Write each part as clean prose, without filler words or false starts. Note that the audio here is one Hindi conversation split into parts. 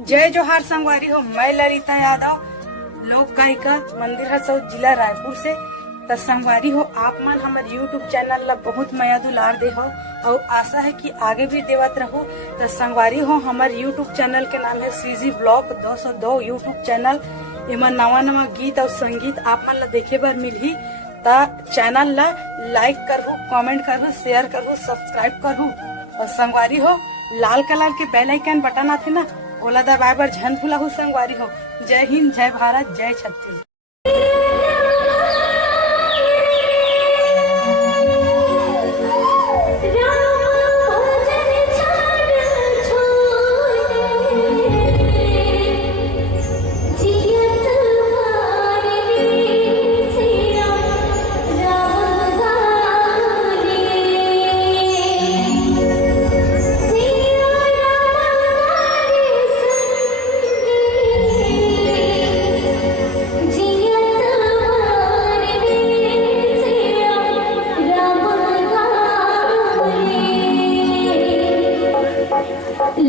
जय जोहार संगवारी हो। मैं ललिता यादव, लोक गायिका, मंदिर हसौद, जिला रायपुर से। तो संगवारी हो, आप मन हमारे यूट्यूब चैनल ला बहुत माया दुलार दे हो और आशा है कि आगे भी देवत रहो। तो संगवारी हो, हमारे यूट्यूब चैनल के नाम है सीजी ब्लॉग 202 यूट्यूब चैनल। इमा नवा नवा गीत और संगीत आप मन ला देखे बर मिलही। ता चैनल ला लाइक करहु, कमेंट करहु, शेयर करहु, सब्सक्राइब करहु। और संगवारी हो, लाल कलर के बेल आइकन बटन आथे ना, ओला दबाए बर झन भूलहु संगवारी हो। जय हिंद, जय भारत, जय छत्तीसगढ़। भक्ति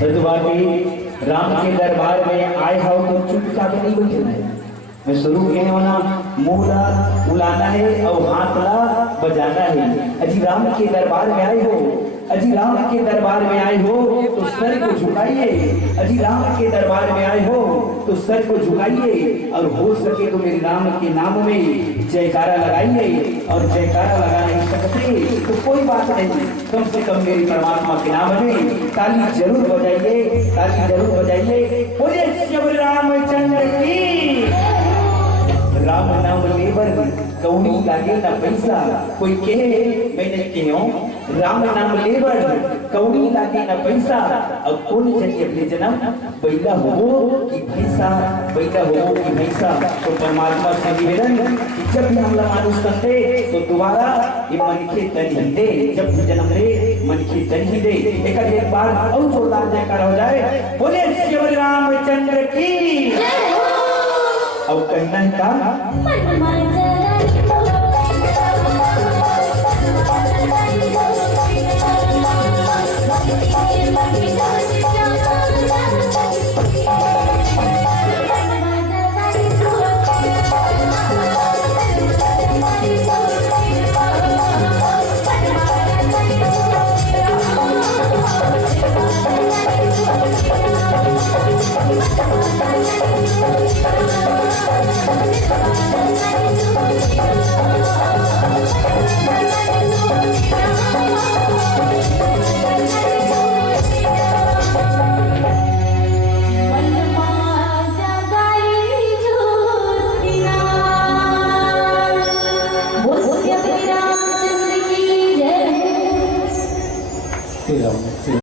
सतुआ के राम के दरबार में आए हो तो चुपचाप नहीं बैठना है। मैं शुरू के होना मुंहला उलाना है और हाथला बजाना है। अजी राम के दरबार में आए हो, अजी राम के दरबार में आए हो तो सर को झुकाइए। अजी राम के दरबार में आए हो तो सर को झुकाइए और हो सके तो मेरे राम के नाम में जयकारा लगाइए। और जयकारा लगा नहीं सकते तो कोई बात नहीं, कम से कम मेरे परमात्मा के नाम में ताली जरूर बजाइए, ताली जरूर बजाइए। बोले श्री रामचंद्र की। राम नाम लेबर कौड़ी लागे ना पैसा, कोई कहे मैं नहीं कहो राम नाम लेबर कौड़ी लागे ना पैसा। अब कौन चाहिए अपने जन्म बैला हो कि भैंसा, बैला हो कि भैंसा। तो परमात्मा से निवेदन कि जब भी हमला मानुष करते तो दोबारा ये मन के तन ही दे, जब भी जन्म ले मन के तन ही दे। एक बार और जोरदार जयकार हो जाए। बोले श्री रामचंद्र की। अब कहना है का